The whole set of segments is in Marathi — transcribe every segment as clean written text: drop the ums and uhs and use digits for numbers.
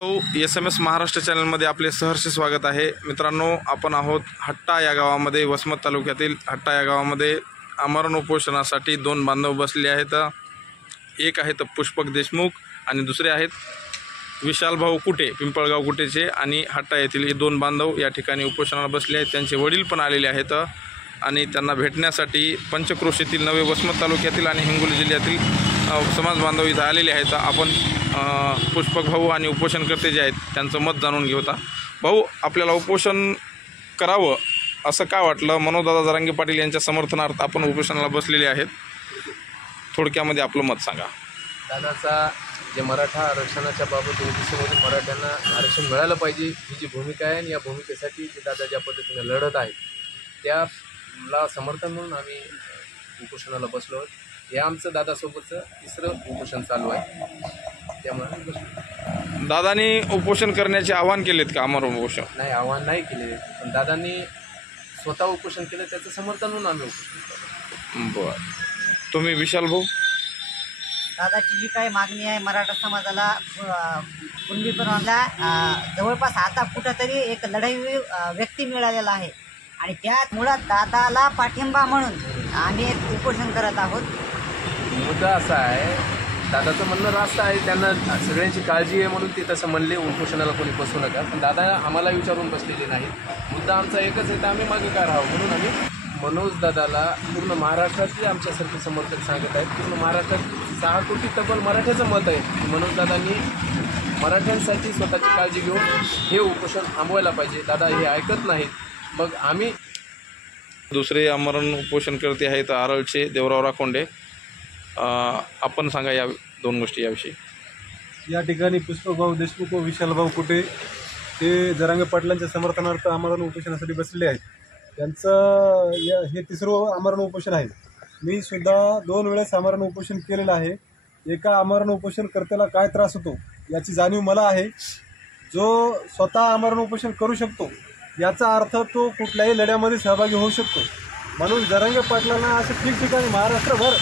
SMS महाराष्ट्र चॅनलमध्ये आपले सहर्ष स्वागत आहे। मित्रांनो, आपण आहोत हट्टा या गावामध्ये, वसमत तालुक्यातील हट्टा या गावामध्ये आमरण उपोषणासाठी दोन बांधव बसले आहेत। एक आहेत पुष्पक देशमुख आणि दुसरे आहेत विशाल भाऊ कुटे, पिंपळगाव कुटेचे आणि हट्टा येथील हे दोन बांधव या ठिकाणी उपोषणाला बसले आहेत। त्यांचे वडील पण आलेले आहेत आणि त्यांना भेटण्यासाठी पंचक्रोशीतील नवे वसमत तालुक्यातील आणि हिंगोली जिल्ह्यातील समाज बांधव इथं आलेले आहेत। आपण पुष्पक भाऊ आणि उपोषणकर्ते जे आहेत त्यांचं मत जाणून घेऊया। भाऊ, आपल्याला उपोषण करावं असं का वाटलं? मनोजदादा जरांगे पाटील यांच्या समर्थनार्थ आपण उपोषणाला बसलेले आहेत। थोडक्यामध्ये आपलं मत सांगा। दादाचा जे मराठा आरक्षणाच्या बाबत ओबीसीमध्ये मराठ्यांना आरक्षण मिळालं पाहिजे ही जी भूमिका आहे आणि या भूमिकेसाठी जे दादा ज्या पद्धतीने लढत आहेत त्याला समर्थन म्हणून आम्ही उपोषणाला बसलो। हे आमचं दादासोबतचं तिसरं उपोषण चालू आहे, त्यामुळे दादांनी उपोषण करण्याचे आवाहन केलेत का? आमरण उपोषण नाही, आव्हान नाही केले, पण दादांनी स्वतः उपोषण केलं, त्याचं समर्थन म्हणून आम्ही उपोषण केलं। बरं, तुम्ही विशाल भाऊ? दादाची जी काही मागणी आहे मराठा समाजाला कुणबीपणाला जवळपास आता कुठंतरी एक लढाई व्यक्ती मिळालेला आहे आणि त्यात मुळात दादाला पाठिंबा म्हणून आम्ही एक उपोषण करत आहोत। मुद्दा असा आहे, दादाचं म्हणणं रास्त आहे, त्यांना सगळ्यांची काळजी आहे म्हणून ते तसं म्हणले उपोषणाला कोणी बसू नका, पण दादा आम्हाला विचारून बसलेले नाहीत। मुद्दा आमचा एकच आहे, तर आम्ही मागे का राहावं म्हणून आम्ही मनोज दादाला पूर्ण महाराष्ट्रातले आमच्यासारखे समर्थक सांगत आहेत। पूर्ण महाराष्ट्रात 6 कोटी तब्बल मराठ्याचं मत आहे। मनोज दादांनी मराठ्यांसाठी स्वतःची काळजी घेऊन हे उपोषण थांबवायला पाहिजे। दादा हे ऐकत नाहीत, मग आम्ही दुसरे आमरण उपोषणकर्ते आहेत आरळचे देवराव राखोंडे। आपण सांगा या दोन गोष्टी याविषयी। या ठिकाणी पुष्पकभाऊ देशमुख व विशालभाऊ कुटे ते जरांगे पाटलांच्या समर्थनार्थ आमरण उपोषणासाठी बसलेले आहेत। त्यांचं हे तिसरं आमरण उपोषण आहे। मी सुद्धा 2 वेळेस आमरण उपोषण केलेलं आहे। एका आमरण उपोषणकर्त्याला काय त्रास होतो याची जाणीव मला आहे। जो स्वतः आमरण उपोषण करू शकतो याचा अर्थ तो कुठल्याही लढ्यामध्ये सहभागी होऊ शकतो। म्हणून जरांगे पाटलांना असे ठिकठिकाणी महाराष्ट्रभर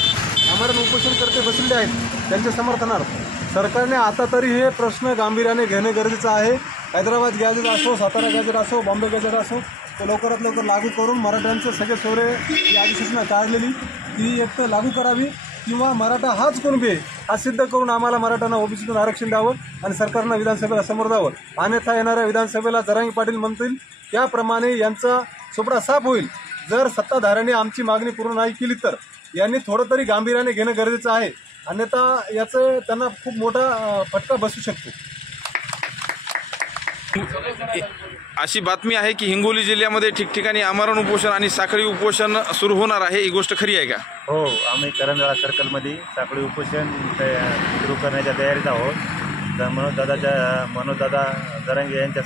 आमरण उपोषणकर्ते बसलेले आहेत त्यांच्या समर्थनार्थ। सरकारने आता तरी हे प्रश्न गांभीर्याने घेणे गरजेचं आहे। हैदराबाद गॅजेट असो, सातारा गॅजेट असो, बॉम्बे गॅजेट असो, तो लवकरात लवकर लागू करून मराठ्यांचे सगळे सोरे ही अधिसूचना काढलेली ती एक तर लागू करावी किंवा मराठा हाच कुणबी हा सिद्ध करून आम्हाला मराठ्यांना ओबीसीतून आरक्षण द्यावं आणि सरकारनं विधानसभेला समोर द्यावं। अन्यथा येणाऱ्या विधानसभेला जरांगे पाटील म्हणतील त्याप्रमाणे यांचा सुपडा साफ होईल। जर सत्ताधाऱ्यांनी आमची मागणी पूर्ण नाही केली तर यांनी थोडं तरी गांभीर्याने घेणं गरजेचं आहे, अन्यथा याचं त्यांना खूप मोठा फटका बसू शकतो। अशी बातमी आहे की हिंगोली जिल्ह्यामध्ये ठिकठिकाणी आमरण उपोषण आणि साखळी उपोषण सुरू होणार आहे, ही गोष्ट खरी आहे का? हो, आम्ही करंजळा सर्कलमध्ये साखळी उपोषण सुरू करण्याच्या तयारीत आहोत। तर मनोज दादा जरांगे यांच्या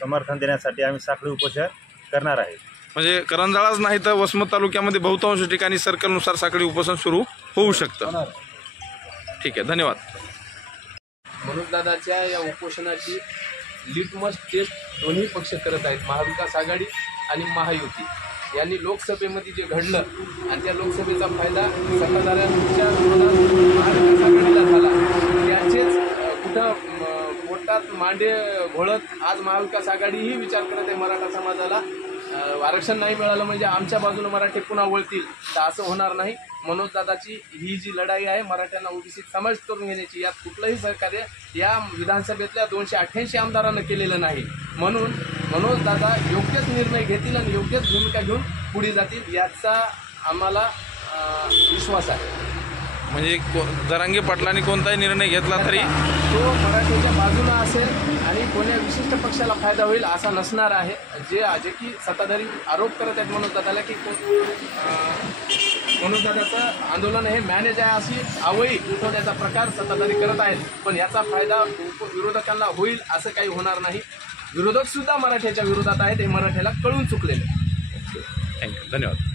समर्थन देण्यासाठी आम्ही साखळी उपोषण करणार आहे। म्हणजे करंजळाच नाही तर वसमत तालुक्यामध्ये बहुतांश ठिकाणी सर्कलनुसार साखळी उपोषण सुरू होऊ शकतं। ठीक आहे, धन्यवाद। मनोज दादाच्या या उपोषणाची लिटमस टेस्ट दोन्ही पक्ष करत आहेत, महाविकास आघाडी आणि महायुती। यांनी लोकसभेमध्ये जे घडलं आणि त्या लोकसभेचा फायदा सत्ताधाऱ्यांच्या विरोधात महाविकास आघाडीला झाला, त्याचेच कुठं पोटात मांडे घोळत आज महाविकास आघाडीही विचार करत आहे मराठा समाजाला आरक्षण नाही मिळालं म्हणजे आमच्या बाजूने मराठी पुन्हा वळतील, तर असं होणार नाही। मनोज दादाची ही जी लढाई आहे मराठ्यांना ओबीसीत समाविष्ट करून घेण्याची, यात कुठलंही सहकार्य या विधानसभेतल्या 288 आमदारांना केलेलं नाही। म्हणून मनोज दादा योग्यच निर्णय घेतील आणि योग्यच भूमिका घेऊन पुढे जातील याचा आम्हाला विश्वास आहे। म्हणजे जरांगे पाटलांनी कोणताही निर्णय घेतला तरी तो मराठीच्या बाजूला असेल आणि कोण्या विशिष्ट पक्षाला फायदा होईल असा नसणार आहे। जे की सत्ताधारी आरोप करत आहेत मनोज दादाला की मनोज दादाचं आंदोलन हे मॅनेज आहे अशी आवई उठवण्याचा प्रकार सत्ताधारी करत आहेत, पण याचा फायदा विरोधकांना होईल असं काही होणार नाही। विरोधक सुद्धा मराठ्याच्या विरोधात आहेत, हे मराठ्याला कळून चुकलेले। थँक्यू, धन्यवाद।